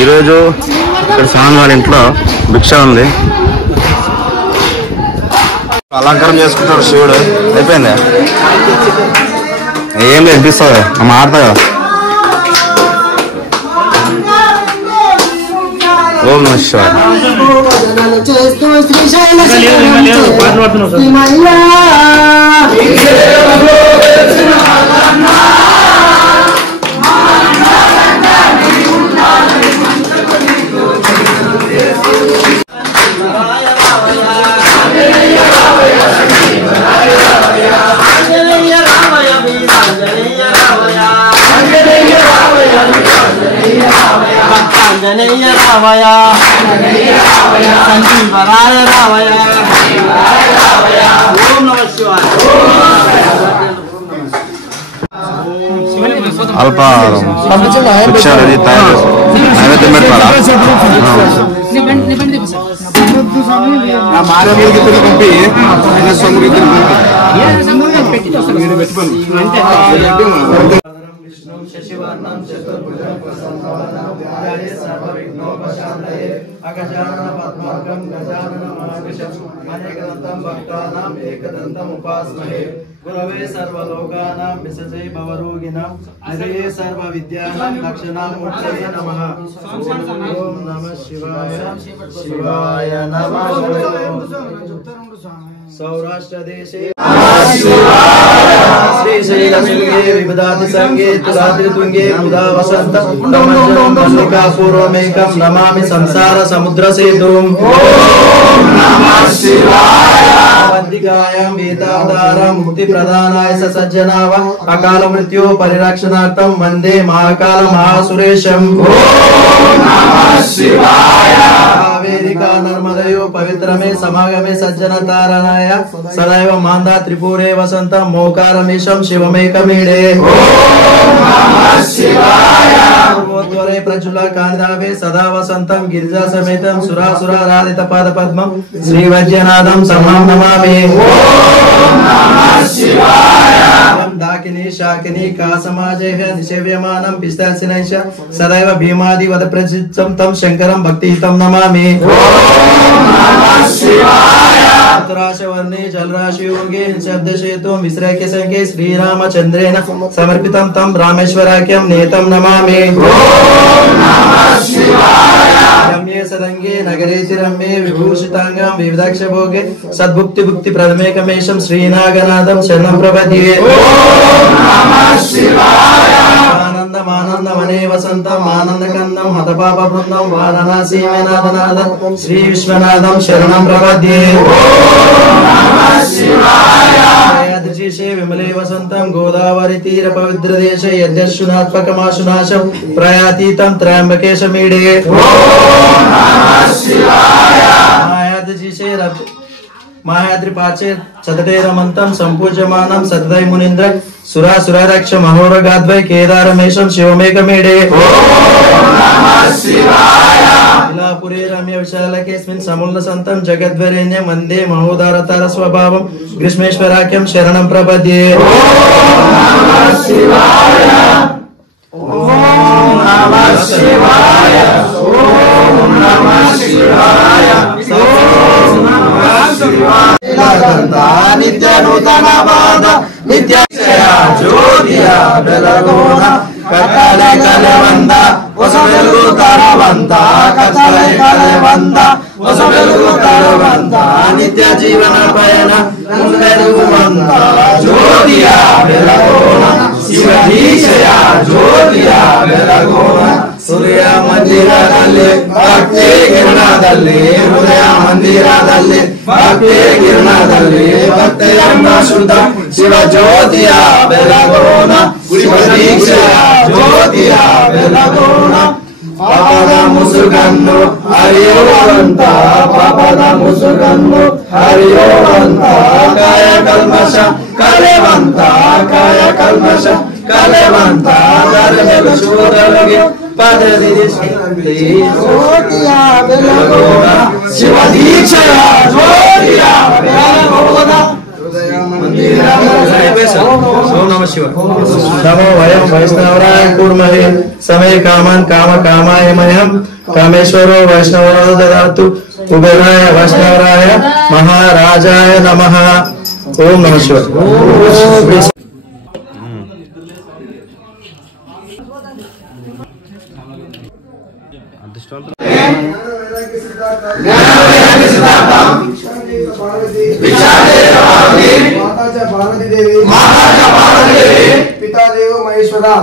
ఈరోజు ఇక్కడ సామాన్ వాళ్ళ ఇంట్లో భిక్ష ఉంది. అలంకారం చేసుకుంటాడు శివుడు. అయిపోయింది, ఏం లేదు ఇప్పిస్తుంది మాడతా కదా. ఓం నమః శివాయ. ఆంజనేయ రావయ సంజీవరాయ రావయ. ఓం నమః శివాయ. అల్పాహారం భిక్ష రెడీ తయారు నైవేద్యం పెడతారా? శశివర్ణం చతుర్భుజం ప్రసన్నవదనం ధ్యాయే సర్వవిఘ్నోపశాంతయే అగజానన పద్మార్గం గజానన మహావిషం అనేకదంతం భక్తానాం ఏకదంతం ఉపాస్మహే. గురవే సర్వలోకానాం విసజే భవరోగిణాం నిధయే సర్వ విద్యానాం దక్షిణామూర్తయే నమః. ఓం నమః శివాయ. శివాయ నమః. సౌరాష్ట్ర దేశే శ్రీశైలశృంగే విబుధాతి సంగే తులాద్రి తుంగే బుధా వసంత మల్లికా పూర్వమేకం నమామి సంసార సముద్ర సేతుం. ఓం నమః శివాయ. వందికాయం వేదాధారం ముక్తి ప్రదానాయ సజ్జనావ అకాల మృత్యు పరిరక్షణార్థం వందే మహాకాల మహాసురేశం. ఓం నమః శివాయ. వేదికా నర్మదయో పవిత్రమే సమాగమే సజ్జన తారణాయ సదైవ మాందా త్రిపురే వసంతం మోకారమేశం శివమేకమీడే. ఓం నమః శివాయ. పూర్వోత్తరే ప్రజుల కాందావే సదా వసంతం గిరిజా సమేతం సురాసురారాధిత పాద పద్మం శ్రీ వైద్యనాథం సమం నమామి. ఓం నమః శివాయ. దాకిని శాకిని కా సమాజేహ నిషేవ్యమానం పిస్తాసినైష సదైవ భీమాది వద ప్రసిద్ధం తం శంకరం భక్తిహితం నమామి. ఓం నమః శివాయ. రాశవర్ణే జలరాశి యోగే శబ్దశేతుం విశ్రాఖ్య సంఖ్యే శ్రీరామచంద్రేణ సమర్పితం తం రామేశ్వరాఖ్యం నేతం నమామి. ఓం నమః శివాయ. రమ్యే సదంగే నగరే రమ్యే విభూషితాంగం వివిధాక్ష భోగే సద్భుక్తి భుక్తి ప్రథమేకమేశం శ్రీనాగనాథం శరణం ప్రపద్యే. ఓం నమః శివాయ. ఆనందమానందమనే వసంతం ఆనందకందం హతపాప బృందం వారణాసి నాథనాథం శ్రీ విశ్వనాథం శరణం ప్రపద్యే. ఓం నమః శివాయ. దృశే విమలే వసంతం గోదావరి తీర పవిత్ర దేశ యద్యశునాత్మకమాశునాశం ప్రయాతీతం త్రయంబకేశమీడే. ఓం నమః శివాయ. మాయాదృశే మాయాద్రి పాచే చతటేరమంతం సంపూజ్యమానం సతదై మునీంద్ర సురాసురరక్ష మహోరగాద్వై కేదారమేశం శివమేకమీడే. ఓం నమః శివాయ. ఇలాపురే రమ్య విశాలకేస్మిన్ సముల్ల సంతం జగద్వరేణ్యం వందే మహోదారతార స్వభావం గ్రీష్మేశ్వరాఖ్యం శరణం ప్రపద్యే. ఓం నమః శివాయ. ఓం నమః శివాయ. ఓం నమః శివాయ. నిత్య నూతన బాధ నిత్య జ్యోతియ ಬೆಳಗೋಣ ಕತ್ತಲೆ ಕಲೆ ಬಂದ ಹೊಸ ಬೆಳಗು ತರುವಂತ ಕತ್ತಲೆ ಕಲೆ ಬಂದ ಹೊಸ ಬೆಳಗು ತರುವಂತ ನಿತ್ಯ ಜೀವನ ಪಯಣ ಮುಂದೆರುಗುವಂತ ಜ್ಯೋತಿಯ ಬೆಳಗೋಣ ಶಿವ ದೀಕ್ಷೆಯ ಜ್ಯೋತಿಯ ಬೆಳಗೋಣ. ಸೂರ್ಯ ಮಂದಿರದಲ್ಲಿ ಭಕ್ತಿ ಕಿರಣದಲ್ಲಿ ಹೃದಯ ಮಂದಿರದಲ್ಲಿ ಭಕ್ತಿ ಕಿರಣದಲ್ಲಿ ಭಕ್ತಿ ಎಂಬ ಶುದ್ಧ ಶಿವ ಜ್ಯೋತಿಯ ಬೆಳಗೋಣ ಶಿವ ದೀಕ್ಷೆಯ ಜ್ಯೋತಿಯ ಬೆಳಗೋಣ. ಪಾಪದ ಮುಸುಗನ್ನು ಹರಿಯುವಂತ ಪಾಪದ ಮುಸುಗನ್ನು ಹರಿಯುವಂತ ಕಾಯ ಕಲ್ಮಶ ಕಲೆವಂತ ಕಾಯ ಕಲ್ಮಶ ಕಲೆವಂತ ಧರ್ಮದ ಶೂರರಿಗೆ ಪದದಿ ಜ್ಯೋತಿಯ ಬೆಳಗೋಣ ಶಿವ ದೀಕ್ಷೆಯ ಜ್ಯೋತಿಯ ಬೆಳಗೋಣ. ಹೃದಯ ಮಂದಿರ नमो वयं वैष्णवराय कुर्महे समे कामान् काम कामाय मह्यं कामेश्वरो वैष्णवो ददातु कुबेराय वैष्णवराय महाराजाय नमः। ओम नमः शिवाय। पितादेव महेश्वरा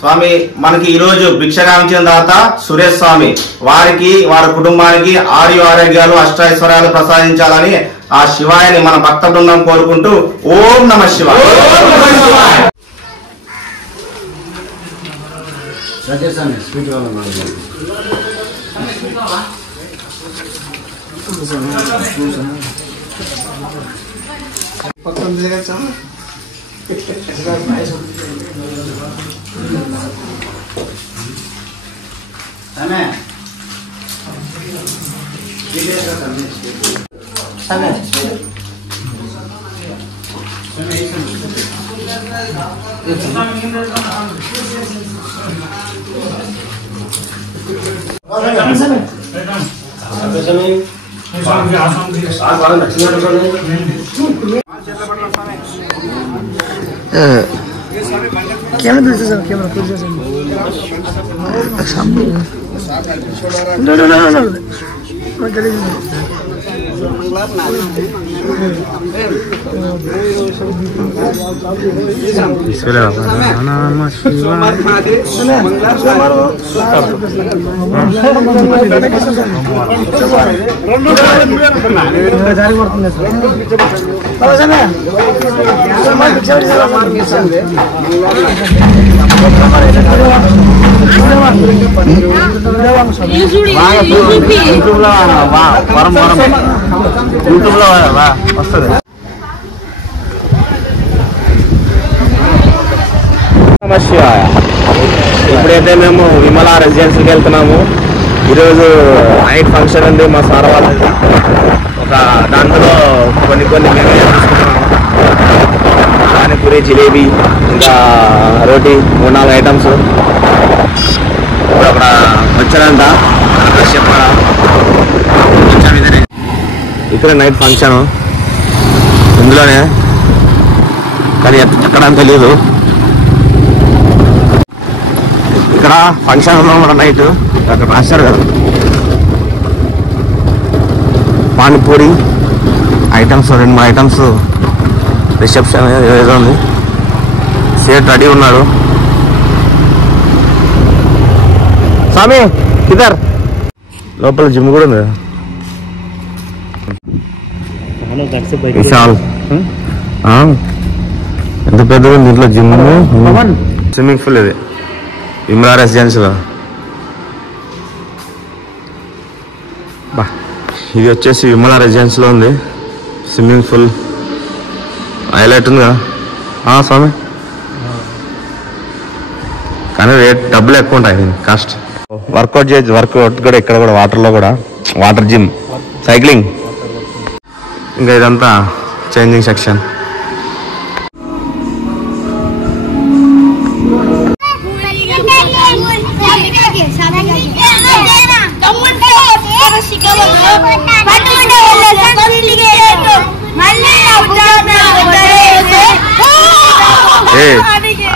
స్వామి మనకి ఈ రోజు భిక్షగామించిన దాత సురేష్ స్వామి వారికి వారి కుటుంబానికి ఆరోగ్యాలు అష్టైశ్వర్యాలు ప్రసాదించాలని ఆ శివాయని మన భక్త బృందం కోరుకుంటూ ఓం నమః శివాయ। ఇప్పుడైతే మేము విమల రెసిడెన్సీకి వెళ్తున్నాము। ఈరోజు నైట్ ఫంక్షన్ ఉంది మా సార్ వాళ్ళది। ఒక దాంట్లో కొన్ని మేమే తీసుకున్నాము, పానీపూరి జిలేబీ ఇంకా రోటీ 3-4 ఐటమ్స్ ఇప్పుడు అక్కడ వచ్చారంట ఇక్కడ నైట్ ఫంక్షన్ ఇందులోనే, కానీ ఎక్కడ తెలియదు। ఇక్కడ ఫంక్షన్ కూడా నైట్ అక్కడ రాశారు కదా పానీపూరి ఐటమ్స్ 2-3 ఐటమ్స్ రిసెప్షన్ ఏదో ఉంది। సేట్ రెడీ ఉన్నాడు। స్వామి ఇద్దరు లోపల జిమ్ కూడా ఉంది విశాల్, ఎంత పెద్దగా ఉంది ఇంట్లో జిమ్, స్విమ్మింగ్ పూల్ ఇది విమలా రెసిడెన్సీలో। బా ఇది వచ్చేసి విమలా రెసిడెన్సీలో ఉంది స్విమ్మింగ్ పూల్, హైలైట్ ఉంది కదా స్వామి, కానీ రేట్ డబ్బులు ఎక్కువ ఉంటాయి కాస్ట్। వర్కౌట్ కూడా ఇక్కడ కూడా వాటర్లో కూడా వాటర్ జిమ్, సైక్లింగ్, ఇంకా ఇదంతా చేంజింగ్ సెక్షన్।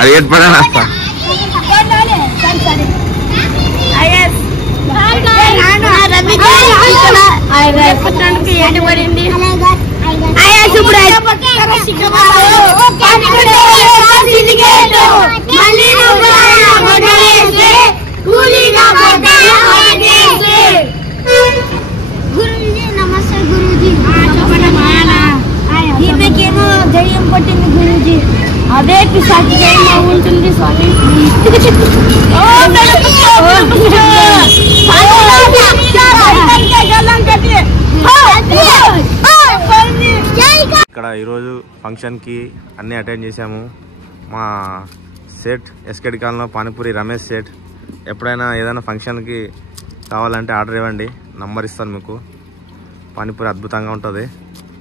అది ఏర్పడా దయ్యం పట్టింది గురూజీ, అదే పిశాచి దయ్యం ఉంటుంది స్వామి। ఇక్కడ ఈరోజు ఫంక్షన్కి అన్నీ అటెండ్ చేసాము। మా సేట్ ఎస్కేడి కాలనీలో పానీపూరి రమేష్ సేట్. ఎప్పుడైనా ఏదైనా ఫంక్షన్కి కావాలంటే ఆర్డర్ ఇవ్వండి, నంబర్ ఇస్తాను మీకు. పానీపూరి అద్భుతంగా ఉంటుంది,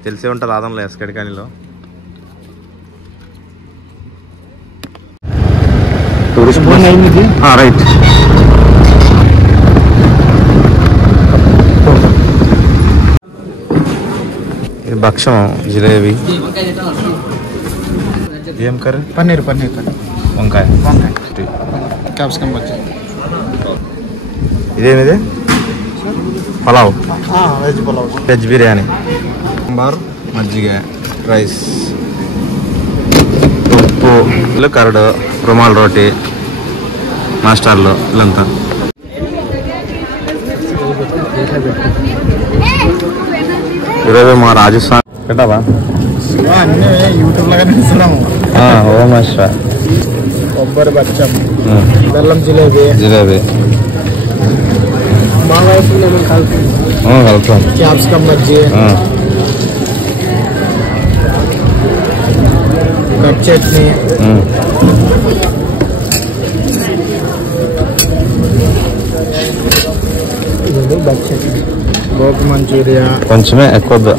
తెలిసే ఉంటుంది ఆదంలో ఎస్కేడి కాలనీలో. Tourist right. ఇది భక్షం జిలేబీ. ఏం కర్రీ? పన్నీర్ వంకాయ క్యాప్సికమ్ బజ్జీ. ఇదేమిది? పలావ్, వెజ్ పులావ్, వెజ్ బిర్యానీ, సాంబార్, మజ్జిగ, రైస్, ఉప్పు, కరడు, రుమాల్ రోటీ, మాస్టర్లు వీళ్ళంతా. ఈరోజు మా రాజస్థాన్ పెట్టావా అన్నీ యూట్యూబ్ లాగానే ఇస్తున్నాము. ఓం అశ్వ, కొబ్బరి బచ్చం, బెల్లం జిలేబీ, మా వైపు కలుపుతాం, capsicum bajji, cut chutney, gobi manchurian, కొంచెమే ఎక్కువ.